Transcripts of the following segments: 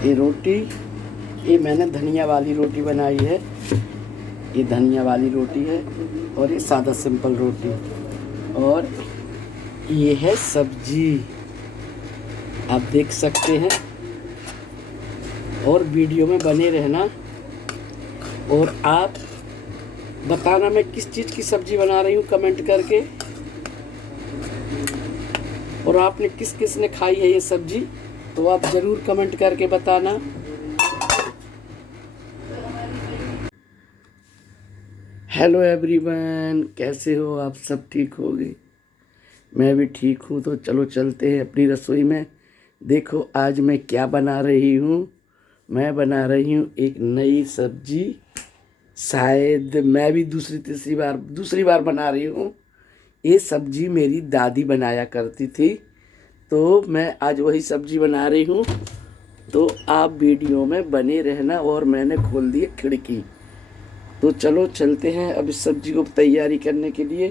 ये रोटी, ये मैंने धनिया वाली रोटी बनाई है। ये धनिया वाली रोटी है और ये सादा सिंपल रोटी। और ये है सब्जी, आप देख सकते हैं। और वीडियो में बने रहना और आप बताना मैं किस चीज़ की सब्ज़ी बना रही हूँ कमेंट करके। और आपने किस किस ने खाई है ये सब्ज़ी, तो आप ज़रूर कमेंट करके बताना। हेलो एवरीवन, कैसे हो आप? सब ठीक होगे? मैं भी ठीक हूँ। तो चलो चलते हैं अपनी रसोई में। देखो आज मैं क्या बना रही हूँ। मैं बना रही हूँ एक नई सब्जी। शायद मैं भी दूसरी बार बना रही हूँ। ये सब्जी मेरी दादी बनाया करती थी, तो मैं आज वही सब्जी बना रही हूँ। तो आप वीडियो में बने रहना। और मैंने खोल दी खिड़की। तो चलो चलते हैं अब इस सब्जी को तैयारी करने के लिए।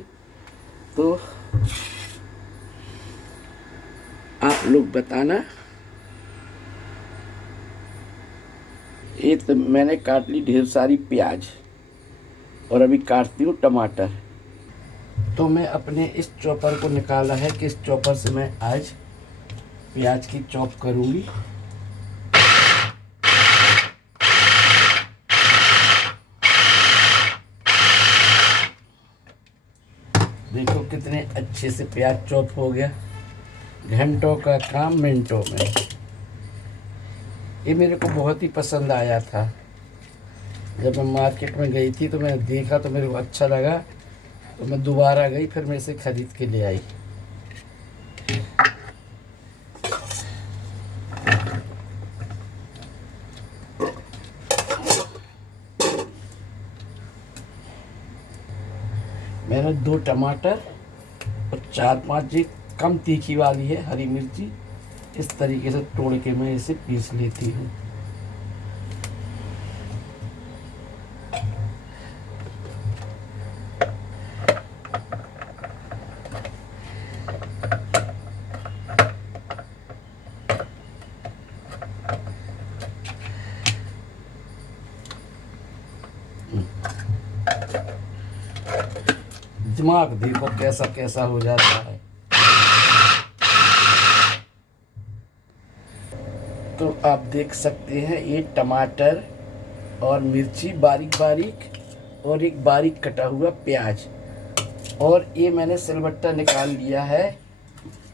तो आप लोग बताना। ये तो मैंने काट ली ढेर सारी प्याज और अभी काटती हूँ टमाटर। तो मैं अपने इस चॉपर को निकाला है कि इस चॉपर से मैं आज प्याज की चॉप करूँगी। देखो कितने अच्छे से प्याज चॉप हो गया। घंटों का काम मिनटों में। ये मेरे को बहुत ही पसंद आया था। जब मैं मार्केट में गई थी तो मैंने देखा तो मेरे को अच्छा लगा, तो मैं दोबारा गई, फिर मैं इसे खरीद के ले आई। मैंने 2 टमाटर और 4-5 जी कम तीखी वाली है हरी मिर्ची, इस तरीके से तोड़ के मैं इसे पीस लेती हूँ। दिमाग देखो कैसा कैसा हो जाता है। तो आप देख सकते हैं ये टमाटर और मिर्ची बारीक बारीक और एक बारीक कटा हुआ प्याज। और ये मैंने सिलबट्टा निकाल लिया है।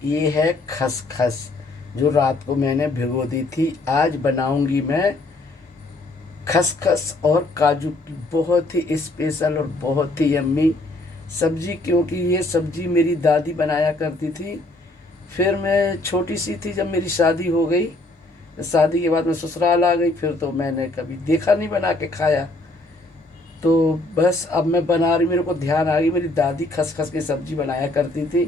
ये है खसखस जो रात को मैंने भिगो दी थी। आज बनाऊंगी मैं खसखस और काजू की बहुत ही स्पेशल और बहुत ही यम्मी सब्जी, क्योंकि ये सब्जी मेरी दादी बनाया करती थी। फिर मैं छोटी सी थी जब मेरी शादी हो गई। शादी के बाद मैं ससुराल आ गई, फिर तो मैंने कभी देखा नहीं बना के खाया। तो बस अब मैं बना रही, मेरे को ध्यान आ गई मेरी दादी खसखस की सब्ज़ी बनाया करती थी।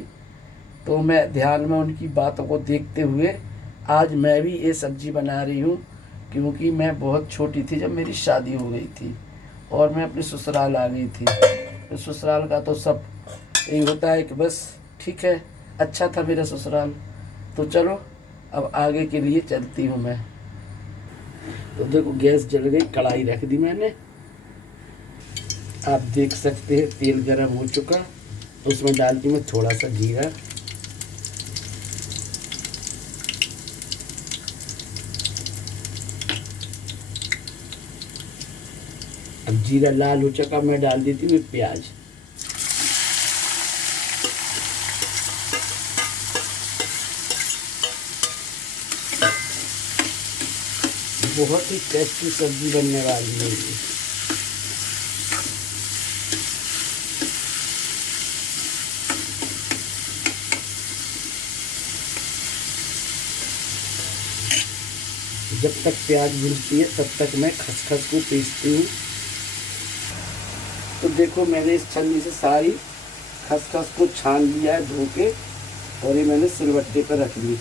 तो मैं ध्यान में उनकी बातों को देखते हुए आज मैं भी ये सब्ज़ी बना रही हूँ, क्योंकि मैं बहुत छोटी थी जब मेरी शादी हो गई थी और मैं अपने ससुराल आ गई थी। तो ससुराल का तो सब यही होता है कि बस ठीक है, अच्छा था मेरा ससुराल। तो चलो अब आगे के लिए चलती हूँ मैं। तो देखो गैस जल गई, कढ़ाई रख दी मैंने। आप देख सकते हैं तेल गरम हो चुका। उसमें डालती मैं थोड़ा सा जीरा। अब जीरा लाल हो चुका, मैं डाल देती हूँ प्याज। बहुत ही टेस्टी सब्जी बनने वाली है ये। जब तक प्याज भुनती है तब तक मैं खसखस को पीसती हूँ। तो देखो मैंने इस छन्नी से सारी खसखस को छान लिया है धो के, और ये मैंने सिलबट्टे पर रख ली।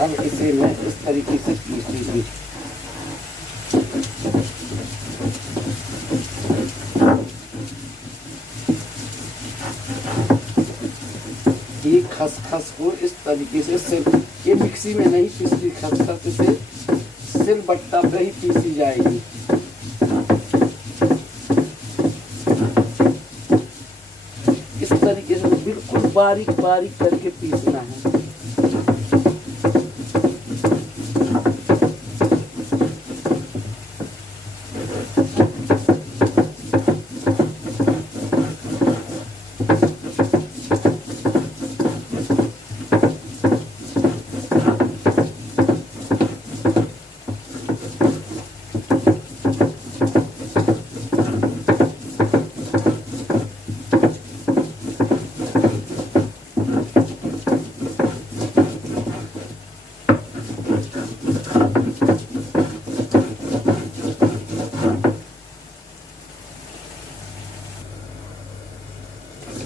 अब इसे मैं इस तरीके से पीस लूँगी। ये खसखस को इस तरीके से ये मिक्सी में नहीं पीसी, खसखस इसे सिलबट्टा पे ही पीसी जाएगी। इस तरीके से बिल्कुल बारीक बारीक करके पीसना है।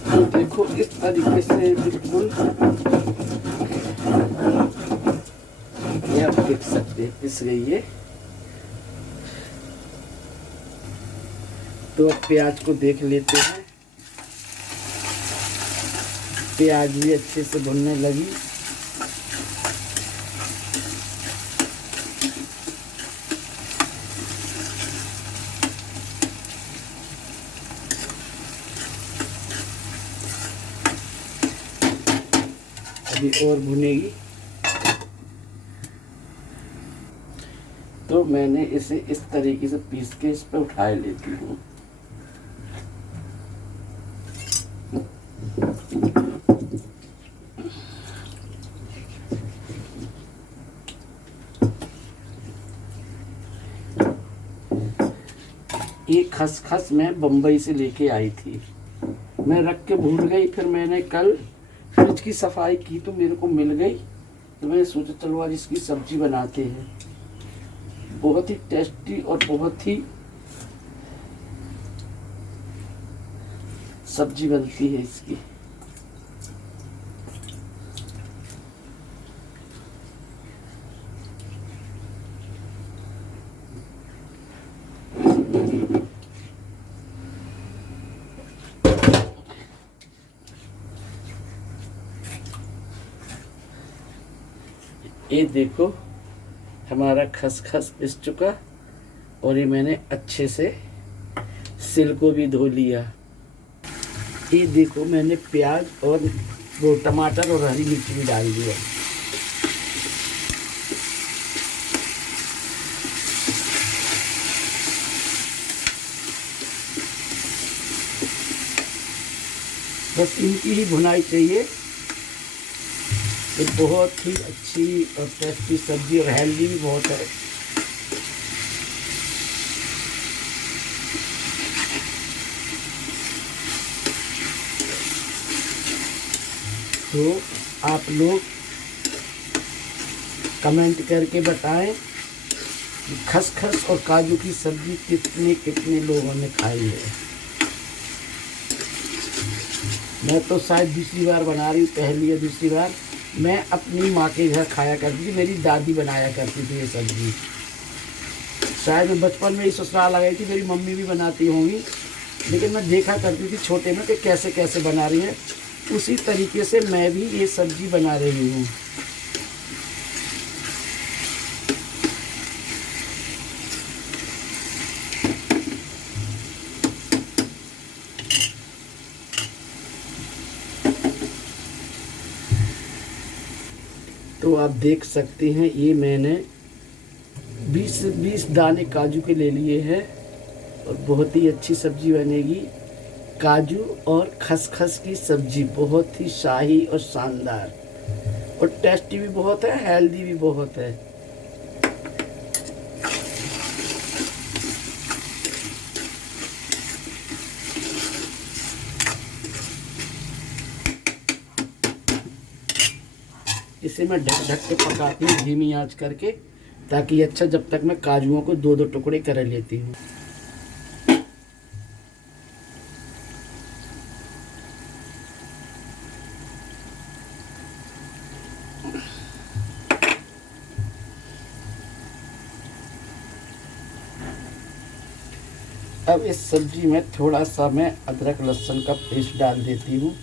तो देखो इस तरीके से बिल्कुल ये आप देख सकते हैं पिस गई है। तो अब प्याज को देख लेते हैं। प्याज भी अच्छे से भुनने लगी। अभी और भुनेगी। तो मैंने इसे इस तरीके से पीस के इस पर उठा लेती हूँ। ये खसखस मैं बम्बई से लेके आई थी, मैं रख के भूल गई। फिर मैंने कल फ्रिज की सफाई की तो मेरे को मिल गई, तो मैंने सोचा चलो आज इसकी सब्जी बनाते हैं। बहुत ही टेस्टी और बहुत ही सब्जी बनती है इसकी। ये देखो हमारा खसखस पिस चुका और ये मैंने अच्छे से सिल को भी धो लिया। ये देखो मैंने प्याज और वो टमाटर और हरी मिर्च भी डाल दिया। बस इनकी ही भुनाई चाहिए। ये बहुत ही अच्छी और टेस्टी सब्जी और हेल्दी भी बहुत है। तो आप लोग कमेंट करके बताएं कि खसखस और काजू की सब्जी कितने कितने लोगों ने खाई है। मैं तो शायद दूसरी बार बना रही हूँ, पहली या दूसरी बार। मैं अपनी माँ के घर खाया करती थी, मेरी दादी बनाया करती थी ये सब्जी। शायद मैं बचपन में ही ससुराल आ गई थी, मेरी मम्मी भी बनाती होंगी, लेकिन मैं देखा करती थी छोटे में कि कैसे कैसे बना रही है। उसी तरीके से मैं भी ये सब्जी बना रही हूँ। तो आप देख सकते हैं ये मैंने 20 दाने काजू के ले लिए हैं और बहुत ही अच्छी सब्जी बनेगी। काजू और खसखस की सब्जी बहुत ही शाही और शानदार और टेस्टी भी बहुत है, हेल्दी भी बहुत है। इसे मैं ढक ढक के पकाती हूँ धीमी आंच करके, ताकि अच्छा जब तक मैं काजुओं को दो दो टुकड़े कर लेती हूँ। अब इस सब्जी में थोड़ा सा मैं अदरक लहसुन का पेस्ट डाल देती हूँ।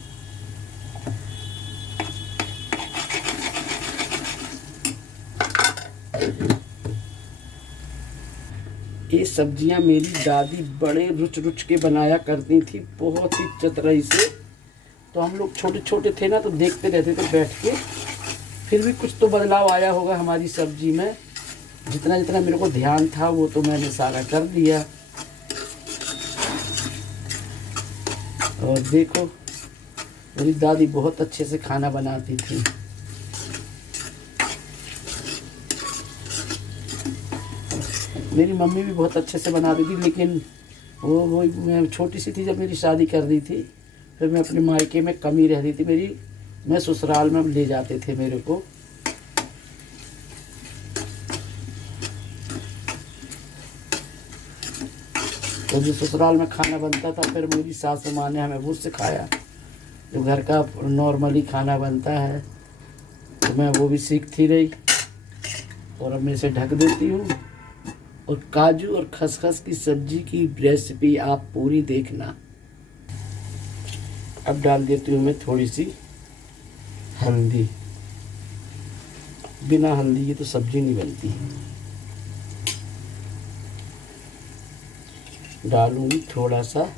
ये सब्जियां मेरी दादी बड़े रुच रुच के बनाया करती थी, बहुत ही चतुराई से। तो हम लोग छोटे छोटे थे ना, तो देखते रहते थे बैठ के। फिर भी कुछ तो बदलाव आया होगा हमारी सब्जी में। जितना जितना मेरे को ध्यान था वो तो मैंने सारा कर दिया। और देखो, मेरी दादी बहुत अच्छे से खाना बनाती थी। मेरी मम्मी भी बहुत अच्छे से बनाती थी, लेकिन वो मैं छोटी सी थी जब मेरी शादी कर दी थी। फिर मैं अपने मायके में कमी रहती थी मेरी, मैं ससुराल में ले जाते थे मेरे को। तो जो ससुराल में खाना बनता था, फिर मेरी सासू माँ ने हमें वो सिखाया जो घर का नॉर्मली खाना बनता है। तो मैं वो भी सीखती रही और अब मैं इसे ढक देती हूँ। और काजू और खसखस की सब्जी की रेसिपी आप पूरी देखना। अब डाल देती हूँ मैं थोड़ी सी हल्दी। बिना हल्दी की तो सब्जी नहीं बनती। डालूंगी थोड़ा सा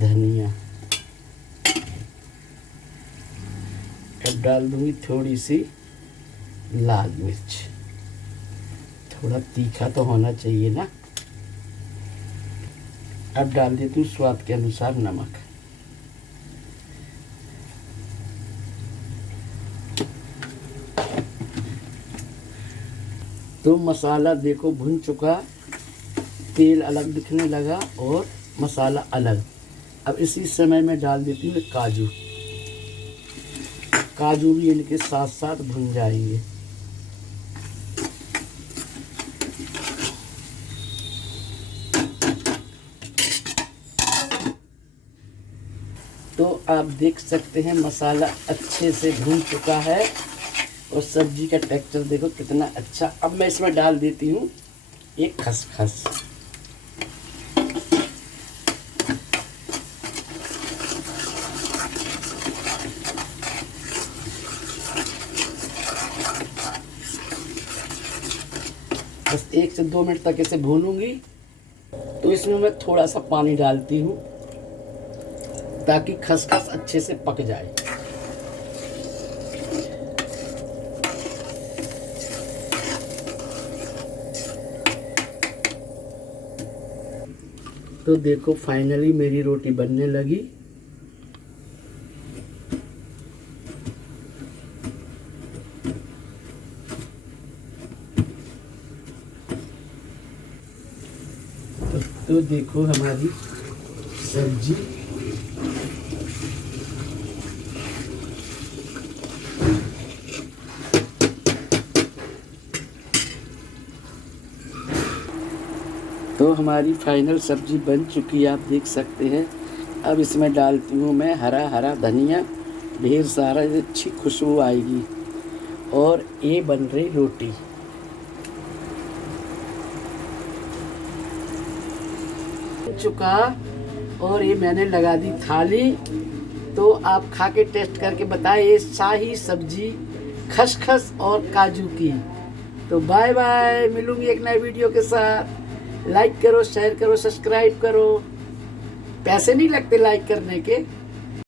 धनिया। अब डाल दूंगी थोड़ी सी लाल मिर्च। थोड़ा तीखा तो होना चाहिए ना। अब डाल देती हूँ स्वाद के अनुसार नमक। तो मसाला देखो भुन चुका, तेल अलग दिखने लगा और मसाला अलग। अब इसी समय में डाल देती हूँ काजू। काजू भी इनके साथ साथ भुन जाएंगे। तो आप देख सकते हैं मसाला अच्छे से भुन चुका है और सब्जी का टेक्सचर देखो कितना अच्छा। अब मैं इसमें डाल देती हूँ एक खसखस। बस 1 से 2 मिनट तक इसे भूनूंगी। तो इसमें मैं थोड़ा सा पानी डालती हूँ ताकि खसखस अच्छे से पक जाए। तो देखो फाइनली मेरी रोटी बनने लगी। तो देखो हमारी सब्जी तो हमारी फाइनल सब्जी बन चुकी है, आप देख सकते हैं। अब इसमें डालती हूँ मैं हरा हरा धनिया, ढेर सारा, अच्छी खुशबू आएगी। और ये बन रही रोटी। चुका और ये मैंने लगा दी थाली। तो आप खा के टेस्ट करके बताएं ये शाही सब्जी खसखस और काजू की। तो बाय बाय, मिलूंगी एक नए वीडियो के साथ। लाइक करो, शेयर करो, सब्सक्राइब करो। पैसे नहीं लगते लाइक करने के।